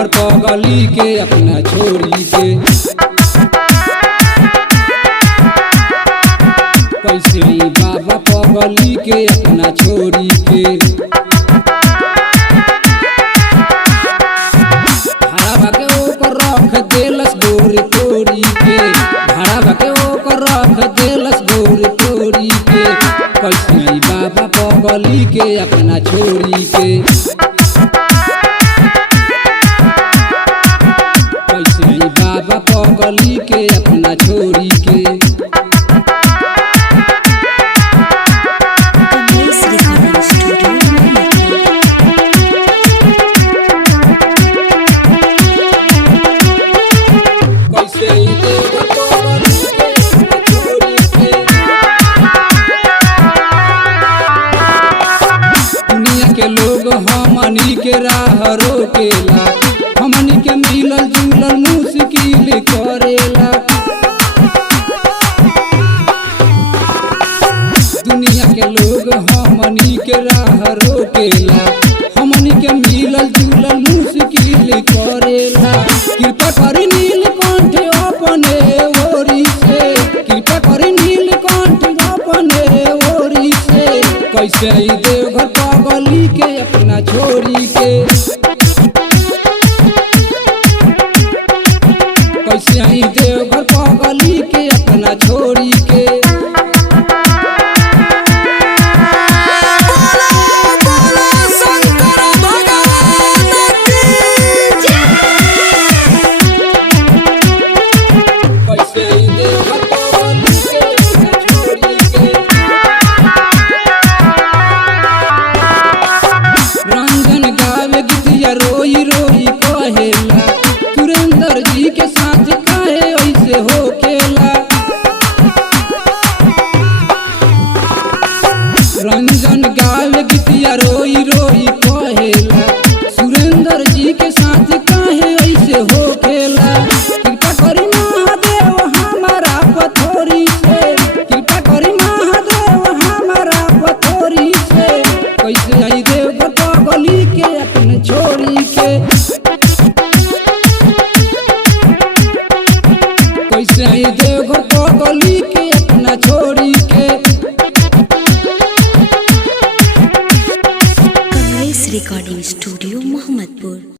देवघर पगली के अपना छोरी के। कैसे आई बाबा पगली के अपना छोरी के। भाड़ा भाके ओकर रख देलस गोर तोरी के। भाड़ा भाके ओकर रख देलस गोर तोरी के। कैसे आई बाबा पगली के अपना छोरी के। कैसे आई बाबा पगली के अपना छोरी के। के लोग हमनी के राह रोकेला, हमनी के मिलल जुलल मुश्किल करेला। दुनिया के लोग हमनी के राह रोकेला, हमनी के मिलल जुलल मुश्किल करेला। कृपा करी नीलकंठ अपने ओरी से। कृपा करी नीलकंठ अपने ओरी से। कैसे आई देवघर पगली के अपना छोरी के। कैसे आई देवघर पगली के अपना छोरी के। रोई रोई कहेला सुरेंद्र जी के साथ काहे ऐसे होखेला। रंजन गावे गीतिया रोई रोई कहेला सुरेंद्र जी के साथ काहे ऐसे होखेला। कृपा करी महादेव हमारा पथोरी से। कृपा करी महादेव हमारा पथोरी से। कैसे आई देवघर पगली के अपने छोरी के। कैसे आई देवघर पगली के अपना छोरी के। Recording studio.